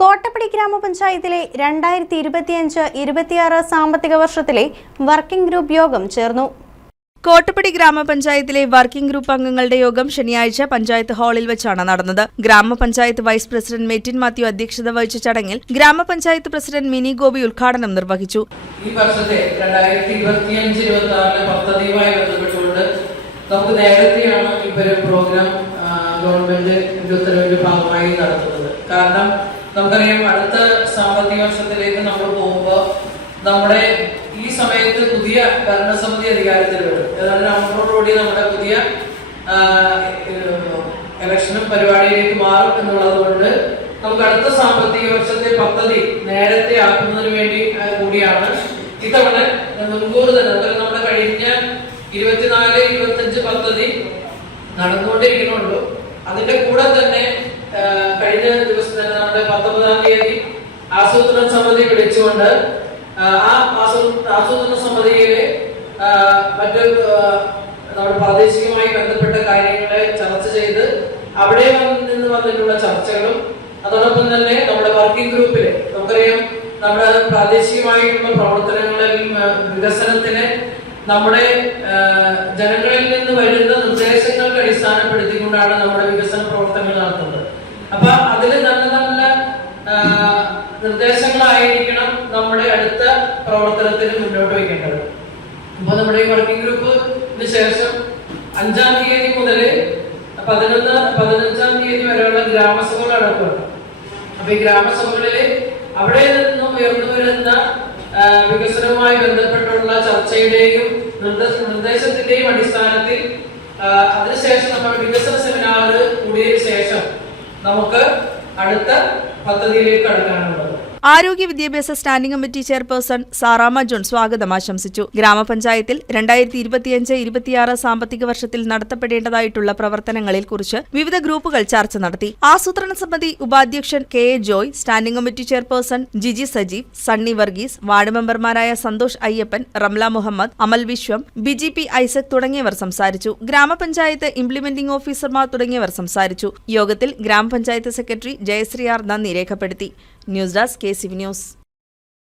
കോട്ടപ്പടി ഗ്രാമപഞ്ചായത്തിലെ 2025-26 സാമ്പത്തിക വർഷത്തിലെ വർക്കിംഗ് ഗ്രൂപ്പ് യോഗം ചേർന്നു. കോട്ടപ്പടി ഗ്രാമപഞ്ചായത്തിലെ വർക്കിംഗ് ഗ്രൂപ്പ് അംഗങ്ങളുടെ യോഗം ശനിയാഴ്ച പഞ്ചായത്ത് ഹാളിൽ വെച്ചാണ് നടന്നത്. ഗ്രാമപഞ്ചായത്ത് വൈസ് പ്രസിഡന്റ് മെറ്റിൻ മാത്യു അധ്യക്ഷത വഹിച്ച ചടങ്ങിൽ ഗ്രാമപഞ്ചായത്ത് പ്രസിഡന്റ് മിനി ഗോപി ഉദ്ഘാടനം നിർവഹിച്ചു. ഈ വർഷത്തെ 2025-26 പദ്ധതിയുമായി ബന്ധപ്പെട്ടുകൊണ്ട് നമുക്ക് നേരത്തെയാണ് ഇപ്പോൾ ഒരു പ്രോഗ്രാം ഗവൺമെന്റ് ഉത്തരവിന്റെ ഭാഗമായി നടത്തുന്നത്. കാരണം നമുക്കറിയാം, അടുത്ത സാമ്പത്തിക വർഷത്തിലേക്ക് നമ്മൾ പോകുമ്പോൾ നമ്മുടെ ഈ സമയത്ത് പുതിയ ഭരണസമിതി അധികാരത്തിൽ വരും. ഏതാണ്ട് നവംബറോടുകൂടി നമ്മുടെ പുതിയ ഇലക്ഷനും പരിപാടിയിലേക്ക് മാറും എന്നുള്ളത് കൊണ്ട് നമുക്ക് അടുത്ത സാമ്പത്തിക വർഷത്തെ പദ്ധതി നേരത്തെ ആക്കുന്നതിന് വേണ്ടി കൂടിയാണ് ഇത്തവണ മുൻകൂർ തന്നെ നമ്മുടെ കഴിഞ്ഞ 24-25 പദ്ധതി നടന്നുകൊണ്ടിരിക്കുന്നുള്ളൂ. അതിന്റെ കൂടെ തന്നെ കഴിഞ്ഞ ദിവസം തന്നെ നമ്മുടെ 19-ാം തീയതി ആസൂത്രണ സമിതി വിളിച്ചുകൊണ്ട് ആ ആസൂത്രണ സമിതിയിലെ മറ്റ് നമ്മുടെ പ്രാദേശികമായി ബന്ധപ്പെട്ട കാര്യങ്ങളെ ചർച്ച ചെയ്ത് അവിടെ നിന്ന് വന്നിട്ടുള്ള ചർച്ചകളും അതോടൊപ്പം തന്നെ നമ്മുടെ വർക്കിംഗ് ഗ്രൂപ്പില് നമുക്കറിയാം, നമ്മുടെ പ്രാദേശികമായിട്ടുള്ള പ്രവർത്തനങ്ങളിൽ വികസനത്തിന് നമ്മുടെ ജനങ്ങളിൽ നിന്ന് വരുന്ന നിർദ്ദേശങ്ങൾക്ക് അടിസ്ഥാനപ്പെടുത്തിക്കൊണ്ടാണ് നമ്മുടെ വികസന പ്രവർത്തനങ്ങൾ നടത്തുന്നത്. അപ്പൊ അതിൽ നല്ല നല്ല നിർദ്ദേശങ്ങളായിരിക്കണം നമ്മുടെ അടുത്ത പ്രവർത്തനത്തിന് മുന്നോട്ട് വയ്ക്കേണ്ടത്. അപ്പൊ നമ്മുടെ ഈ വർക്കിംഗ് ഗ്രൂപ്പിന് ശേഷം 5-ാം തീയതി മുതൽ 15-ാം തീയതി വരെയുള്ള ഗ്രാമസഭകൾ നടക്കുന്നുണ്ട്. അപ്പൊ ഈ ഗ്രാമസഭകളില് അവിടെ നിന്നും ഉയർന്നു വരുന്ന വികസനവുമായി ബന്ധപ്പെട്ടുള്ള ചർച്ചയുടെയും നിർദ്ദേശത്തിന്റെയും അടിസ്ഥാനത്തിൽ അതിനുശേഷം നമ്മൾ വികസന സെമിനാർ കൂടിയതിനു ശേഷം നമുക്ക് അടുത്ത പദ്ധതിയിലേക്ക് കടക്കാനുള്ളത്. ആരോഗ്യ വിദ്യാഭ്യാസ standing committee chairperson Saramma John സ്വാഗതം ആശംസിച്ചു. ഗ്രാമപഞ്ചായത്തിൽ 2025-26 സാമ്പത്തിക വർഷത്തിൽ നടത്തപ്പെടേണ്ടതായിട്ടുള്ള പ്രവർത്തനങ്ങളിൽ കുറിച്ച് വിവിധ ഗ്രൂപ്പുകൾ ചർച്ച നടത്തി. ആസൂത്രണ സമിതി ഉപാധ്യക്ഷൻ K A Joy, standing committee chairperson Giji Sajeev, Sunny Varghese, ward മെമ്പർമാരായ സന്തോഷ് അയ്യപ്പൻ, റംല മുഹമ്മദ്, അമൽ വിശ്വം, ബിജിപി ഐസക് തുടങ്ങിയവർ സംസാരിച്ചു. ഗ്രാമപഞ്ചായത്ത് ഇംപ്ലിമെന്റിംഗ് ഓഫീസർമാർ തുടങ്ങിയവർ സംസാരിച്ചു. യോഗത്തിൽ ഗ്രാമപഞ്ചായത്ത് സെക്രട്ടറി ജയശ്രീ ആർ നന്ദി രേഖപ്പെടുത്തി. News desk KCV news.